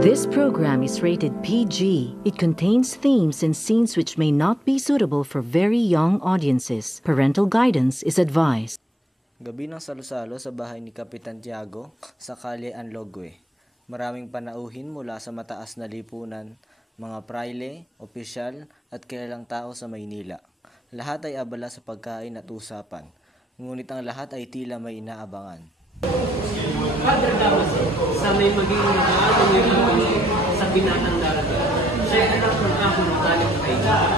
This program is rated PG. It contains themes and scenes which may not be suitable for very young audiences. Parental guidance is advised. Gabi ng salo-salo sa bahay ni Kapitan Tiago sa Calle Anlogue. Maraming panauhin mula sa mataas na lipunan, mga praile, opisyal at kilalang tao sa Maynila. Lahat ay abala sa pagkain at usapan, ngunit ang lahat ay tila may inaabangan. Father Damaso, sa may maging nakaatong sa binatang darating. Siya ay anak ng aking magaling na kaibigan.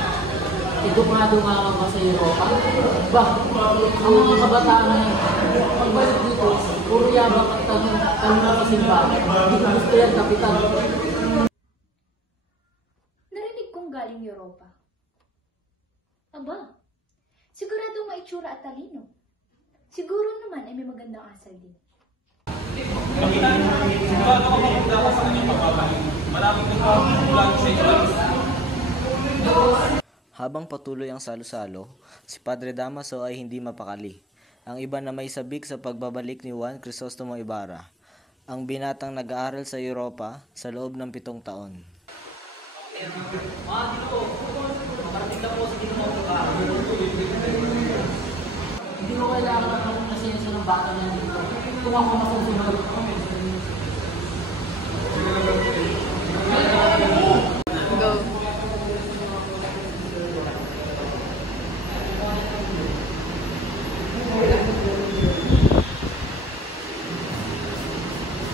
Edukado nga ka ba sa Europa? Ba, ang mga kabataan ngayon, pagbalik dito, puro yabang at tanong sa simbahan. Hindi ko gusto yan, Kapitan. Narinig kong galing Europa. Aba, sigurado maitsura at talino. Siguro naman ay may magandang asal din. Habang patuloy ang salo-salo, si Padre Damaso ay hindi mapakali. Ang iba na may sabik sa pagbabalik ni Juan Crisostomo Ibarra, ang binatang nag-aaral sa Europa sa loob ng 7 taon. Hindi ko kailangan ng nasiyensya ng bata niya dito. Kung ako masusunod.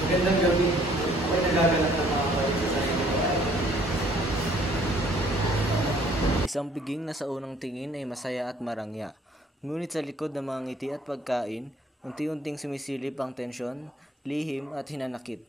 Magandang gabi. Ako'y nagaganap ng mga kawalit sa sarili ko. Isang biging na sa unang tingin ay masaya at marangya. Ngunit sa likod ng mga ngiti at pagkain, unti-unting sumisilip ang tensyon, lihim at hinanakit.